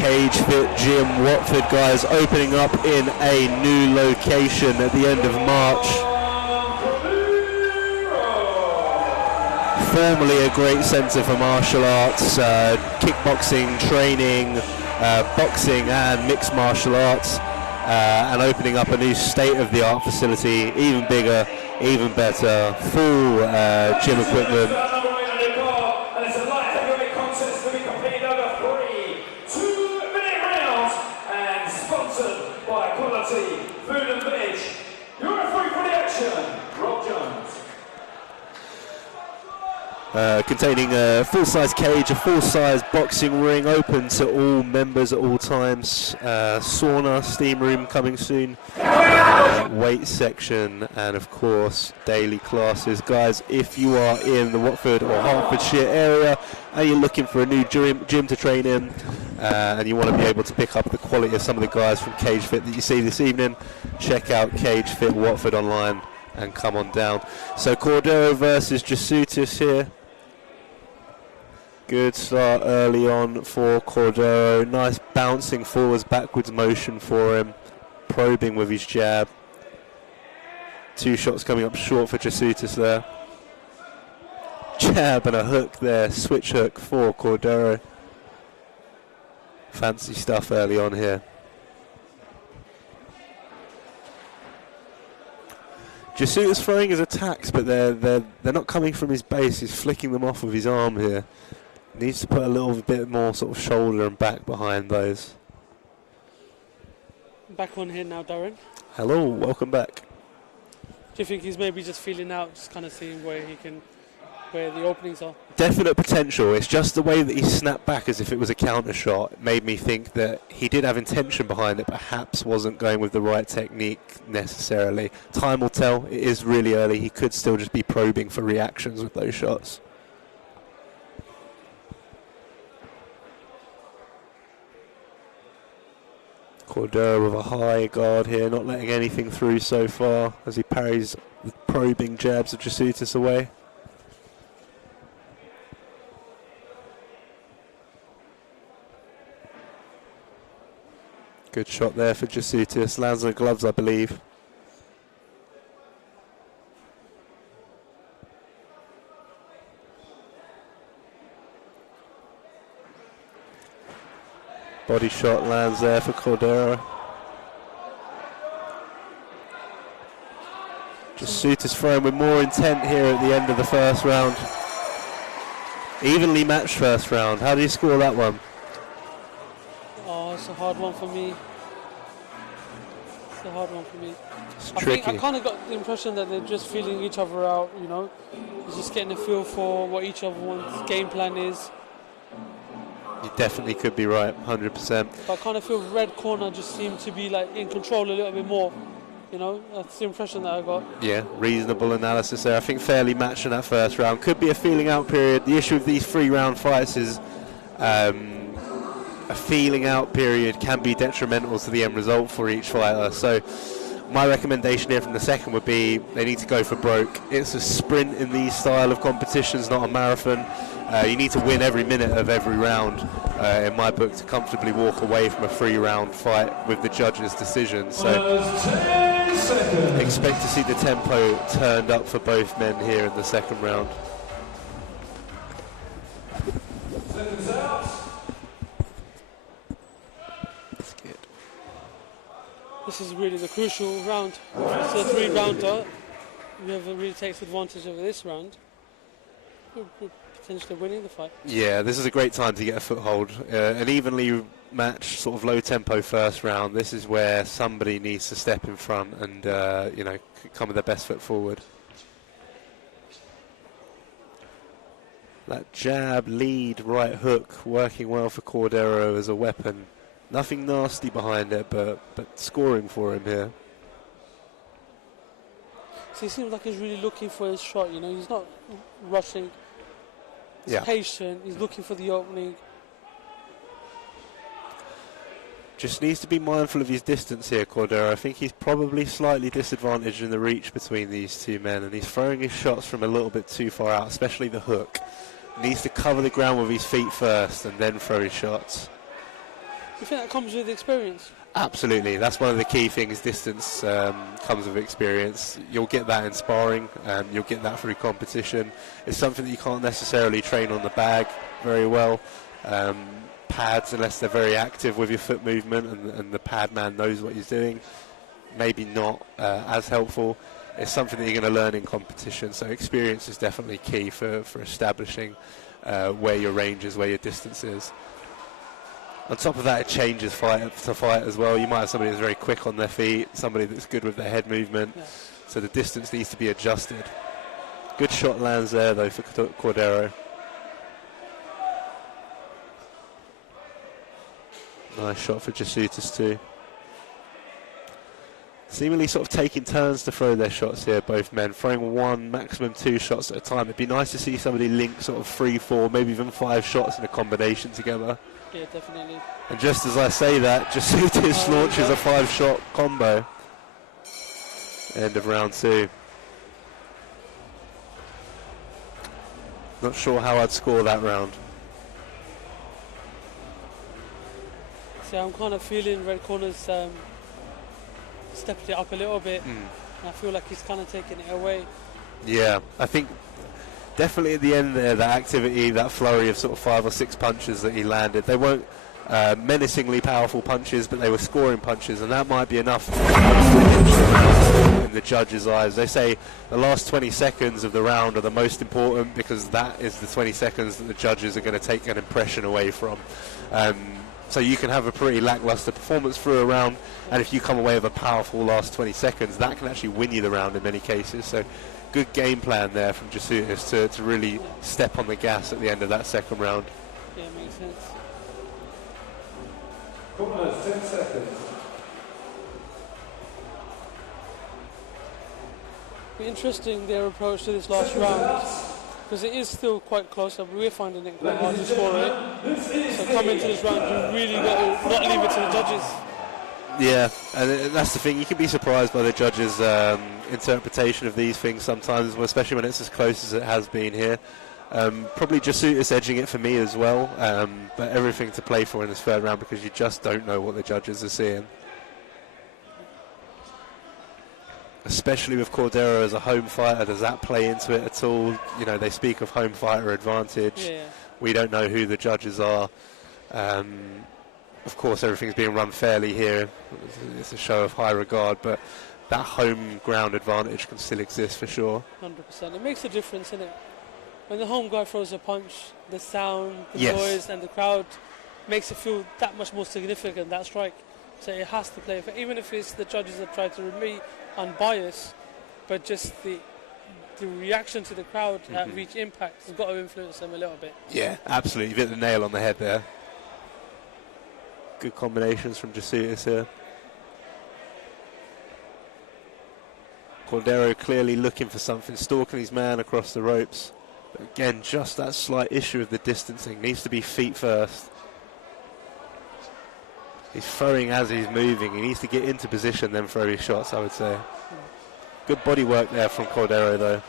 CageFit Gym Watford, guys, opening up in a new location at the end of March. Formerly a great centre for martial arts, kickboxing, training, boxing and mixed martial arts, and opening up a new state-of-the-art facility, even bigger, even better, full gym equipment. Containing a full-size cage, a full-size boxing ring, open to all members at all times, sauna, steam room coming soon, weight section, and of course daily classes. Guys, if you are in the Watford or Hertfordshire area and you're looking for a new gym to train in, and you want to be able to pick up the quality of some of the guys from CageFit that you see this evening, check out CageFit Watford online and come on down. So Cordero versus Jasutis here. Good start early on for Cordero. Nice bouncing forwards, backwards motion for him. Probing with his jab. 2 shots coming up short for Jasutis there. Jab and a hook there. Switch hook for Cordero. Fancy stuff early on here. Jasutis throwing his attacks, but they're not coming from his base. He's flicking them off with his arm here. Needs to put a little bit more sort of shoulder and back behind those. Back on here now, Darren. Hello, welcome back. Do you think he's maybe just feeling out, just kind of seeing where the openings are? Definite potential. It's just the way that he snapped back as if it was a counter shot. It made me think that he did have intention behind it, perhaps wasn't going with the right technique necessarily. Time will tell. It is really early. He could still just be probing for reactions with those shots. Cordero with a high guard here, not letting anything through so far as he parries the probing jabs of Jasutis away. Good shot there for Jasutis. Lands on the gloves, I believe. Body shot lands there for Cordero. Jasutis throwing with more intent here at the end of the first round. Evenly matched first round. How do you score that one? Oh, it's a hard one for me. It's a hard one for me. It's I tricky. think I kind of got the impression that they're just feeling each other out, you know. Just getting a feel for what each other wants, game plan is. You definitely could be right, 100%. But I kind of feel red corner just seemed to be like in control a little bit more. You know, that's the impression that I got. Yeah, reasonable analysis there. I think fairly matched in that first round. Could be a feeling out period. The issue with these 3-round fights is a feeling out period can be detrimental to the end result for each fighter. So my recommendation here from the second would be they need to go for broke. It's a sprint in these style of competitions, not a marathon. You need to win every minute of every round, in my book, to comfortably walk away from a 3-round fight with the judge's decision. So expect to see the tempo turned up for both men here in the second round. This is really the crucial round. It's a 3-rounder. Whoever really takes advantage of this round will potentially winning the fight. Yeah, this is a great time to get a foothold. An evenly matched, sort of low-tempo first round. This is where somebody needs to step in front and, you know, come with their best foot forward. That jab, lead, right hook, working well for Cordero as a weapon. Nothing nasty behind it, but scoring for him here. So he seems like he's really looking for his shot, you know. He's not rushing. He's patient. He's looking for the opening. Just needs to be mindful of his distance here, Cordero. I think he's probably slightly disadvantaged in the reach between these two men, and he's throwing his shots from a little bit too far out, especially the hook. Needs to cover the ground with his feet first and then throw his shots. You think that comes with experience? Absolutely, that's one of the key things. Distance comes with experience. You'll get that in sparring, you'll get that through competition. It's something that you can't necessarily train on the bag very well. Pads, unless they're very active with your foot movement and the pad man knows what he's doing, maybe not as helpful. It's something that you're going to learn in competition, so experience is definitely key for establishing where your range is, where your distance is. On top of that, it changes fight to fight as well. You might have somebody that's very quick on their feet, somebody that's good with their head movement, so the distance needs to be adjusted. Good shot lands there, though, for Cordero. Nice shot for Jasutis, too. Seemingly sort of taking turns to throw their shots here, both men, throwing one, maximum 2 shots at a time. It'd be nice to see somebody link sort of 3, 4, maybe even 5 shots in a combination together. Yeah, definitely. And just as I say that, Jasutis launches a 5-shot combo. End of round 2. Not sure how I'd score that round. See, I'm kind of feeling Red Corner's stepped it up a little bit. And I feel like he's kind of taking it away. Yeah, I think definitely at the end there, that activity, that flurry of sort of 5 or 6 punches that he landed, they weren't menacingly powerful punches, but they were scoring punches, and that might be enough in the judges' eyes. They say the last 20 seconds of the round are the most important because that is the 20 seconds that the judges are going to take an impression away from. So you can have a pretty lackluster performance through a round, and if you come away with a powerful last 20 seconds, that can actually win you the round in many cases. So good game plan there from Jasutis to really step on the gas at the end of that second round. Yeah, it makes sense. Corners, 10 seconds. Be interesting their approach to this last round, because it is still quite close. We're finding it quite hard to score it. So coming into this round, you really got to not leave it to the judges. Yeah, and that's the thing. You can be surprised by the judges' interpretation of these things sometimes, especially when it's as close as it has been here. Probably Jasutis edging it for me as well, but everything to play for in this third round because you just don't know what the judges are seeing. Especially with Cordero as a home fighter, does that play into it at all? You know, they speak of home fighter advantage. Yeah. We don't know who the judges are. Of course, everything's being run fairly here. It's a show of high regard, but that home ground advantage can still exist for sure. 100%. It makes a difference, isn't it? When the home guy throws a punch, the sound, the Yes. noise, and the crowd makes it feel that much more significant, that strike. So it has to play. Even if it's the judges that try to remain unbiased, but just the reaction to the crowd at each impact has got to influence them a little bit. Yeah, absolutely. You've hit the nail on the head there. Good combinations from Jasutis here. Cordero clearly looking for something, stalking his man across the ropes. But again, just that slight issue of the distancing. Needs to be feet first. He's throwing as he's moving. He needs to get into position, then throw his shots, I would say. Good body work there from Cordero, though.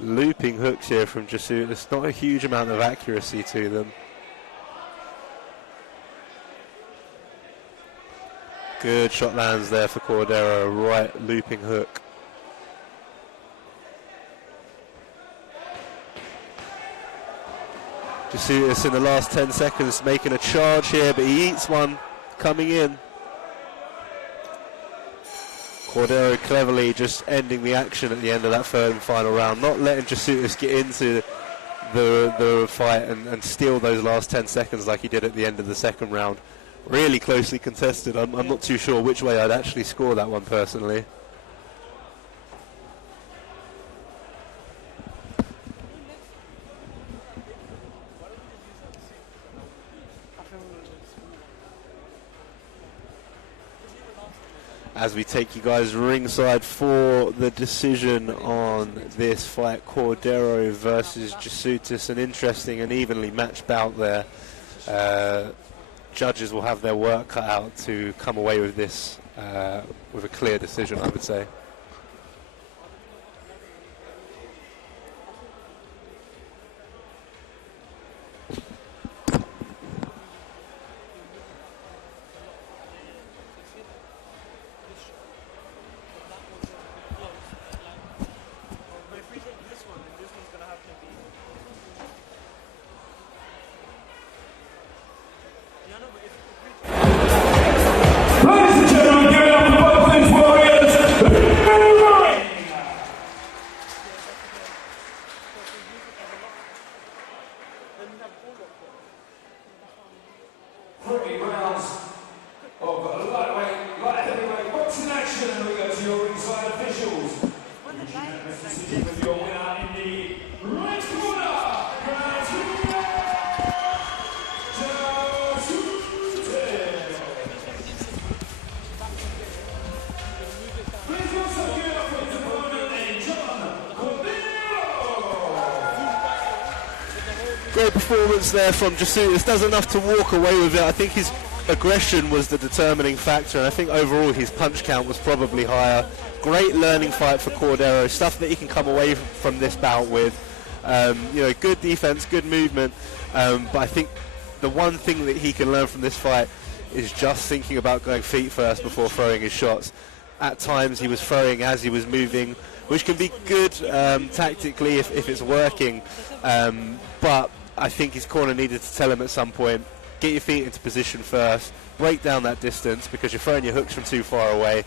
Looping hooks here from Jasutis. Not a huge amount of accuracy to them. Good shot lands there for Cordero. Right looping hook. Jasutis in the last 10 seconds making a charge here, but he eats one coming in. Cordero cleverly just ending the action at the end of that third and final round, not letting Jasutis get into the fight and steal those last 10 seconds like he did at the end of the second round. Really closely contested. I'm not too sure which way I'd actually score that one personally. As we take you guys ringside for the decision on this fight, Cordero versus Jasutis, an interesting and evenly matched bout there. judges will have their work cut out to come away with this with a clear decision, I would say. Great performance there from Jasutis. Does enough to walk away with it. I think his aggression was the determining factor, and I think overall his punch count was probably higher. Great learning fight for Cordero, stuff that he can come away from this bout with. Good defense, good movement, but I think the one thing that he can learn from this fight is just thinking about going feet first before throwing his shots. At times he was throwing as he was moving, which can be good tactically if it's working, but I think his corner needed to tell him at some point, get your feet into position first, break down that distance because you're throwing your hooks from too far away,